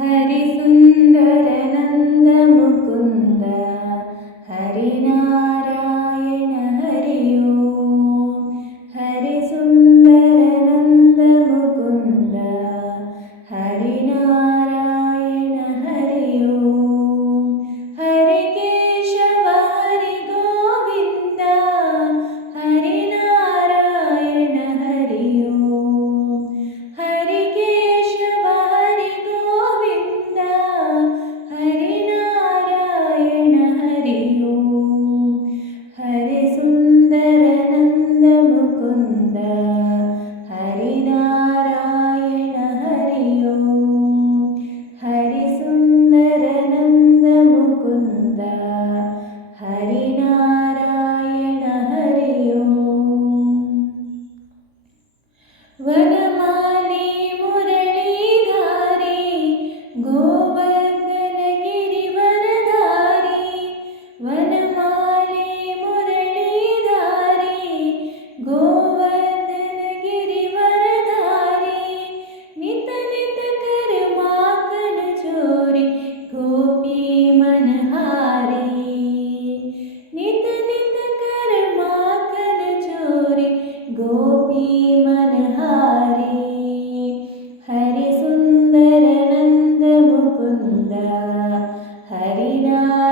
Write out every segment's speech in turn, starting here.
ഹരിസുന്ദരനന്ദമുകുന്ദ Mukunda ഹരിയോ ഹരിസുന്ദരനന്ദ Mukunda Harinarayana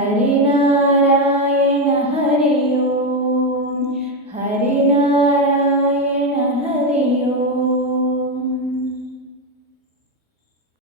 María.